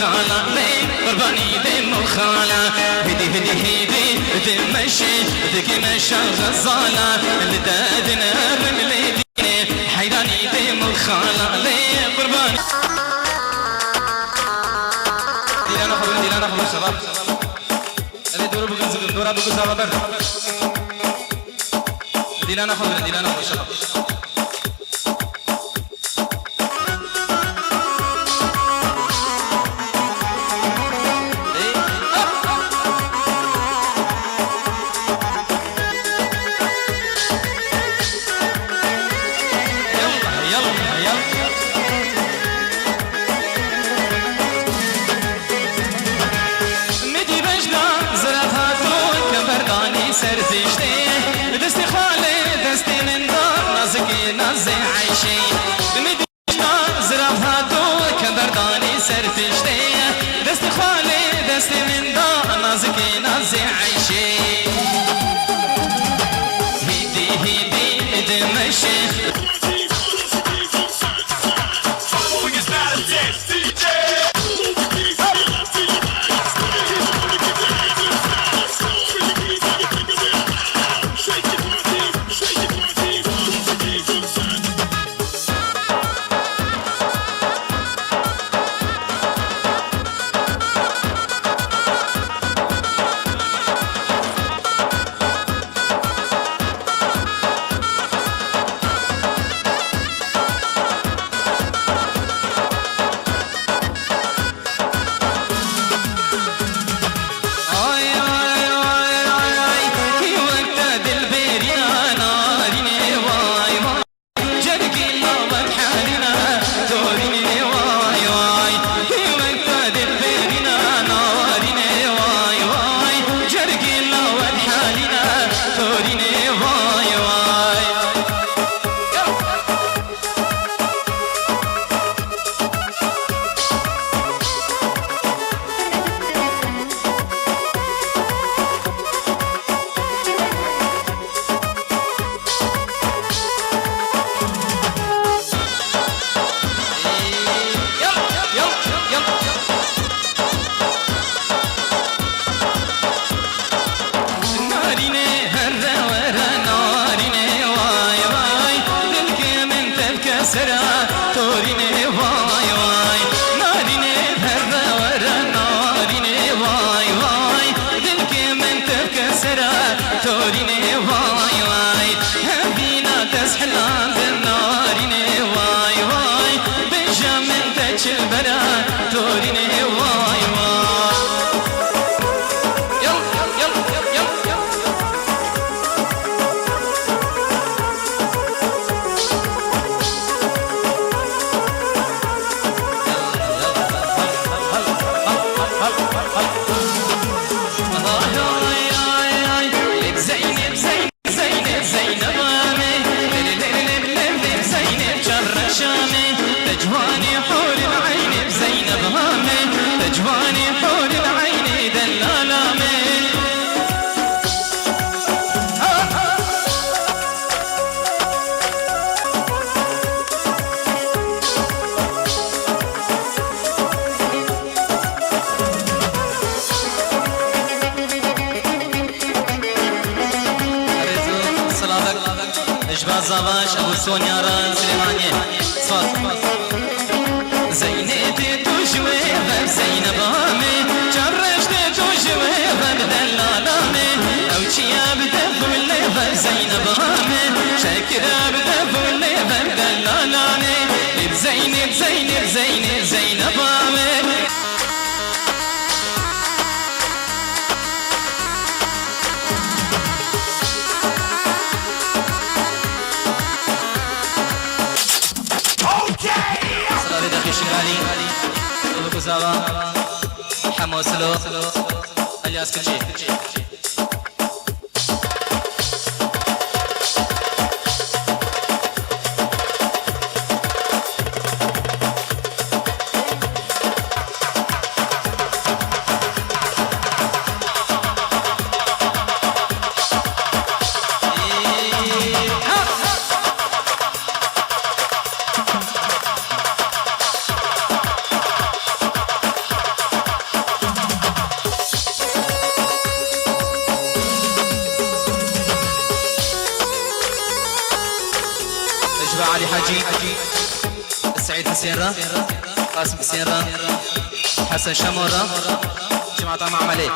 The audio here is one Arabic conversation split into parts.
مخالة قرباني دي مخالة هدي هدي هدي دي مشي دي مشى غزالة اللي دادنا رملي ديني حيراني دي مخالة لي قرباني ديلانا خبر شباب اللي دورا بقول زبابر ديلانا خبر شباب دست من دا نازکی نازی عیشی هیدی هیدی دمشی زواج ابو سونيا ران سليماني صوت زينت توجوي باب زينب هامي جرشت توجوي باب دلالامي او تشيا بدف ولا باب زينب هامي شاكرا بدف ولا باب دلالامي زينب زينب زينب زينب هامي زوا حماسلو الیاس کچی علي حجي سعيد حسين را قاسم حسين را حسن شمور را جماعة طعم عملي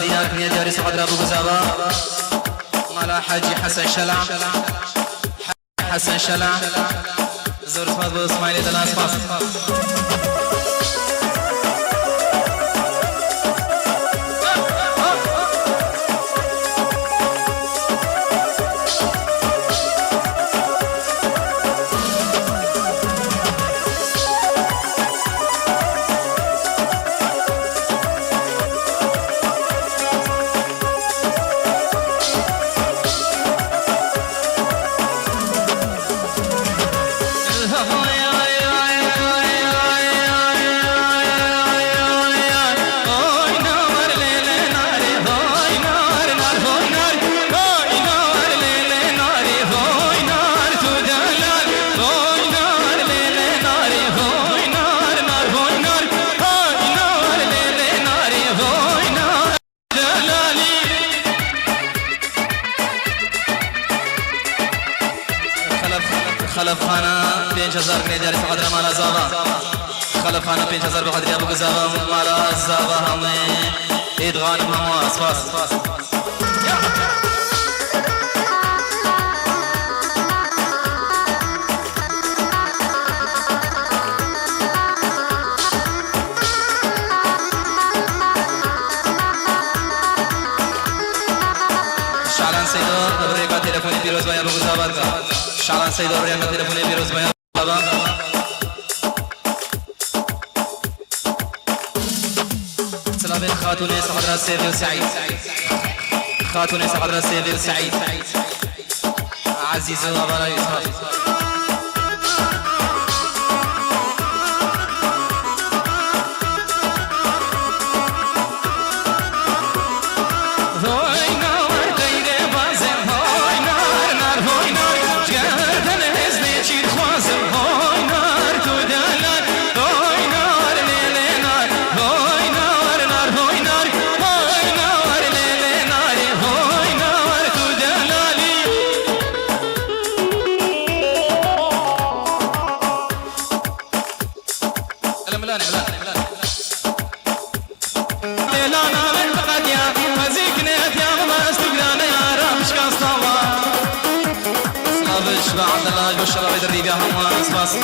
ديار بن جاري سعد ابو غزابه مالا حاجي حسن شلع حسن شلع زور اسماعيل بو اسماعيل دلاس باس خلف خانه 5000 جنيه جاري قدر مالا زابا خلف خانه 5000 بقدر ابو زابا مالا زابا هم عيد غانم هم اسفاس شعلان سيدو بريكا تليفوني بيروز بايا ابو زابا شعلان سيدو بريكا تليفوني بيروز بايا ابو زابا سلام خاتون صدر السيد وسعيد خاتون صدر السيد وسعيد عزيز الله يسعدك بعد الله يبشر ويدري بها هم اساس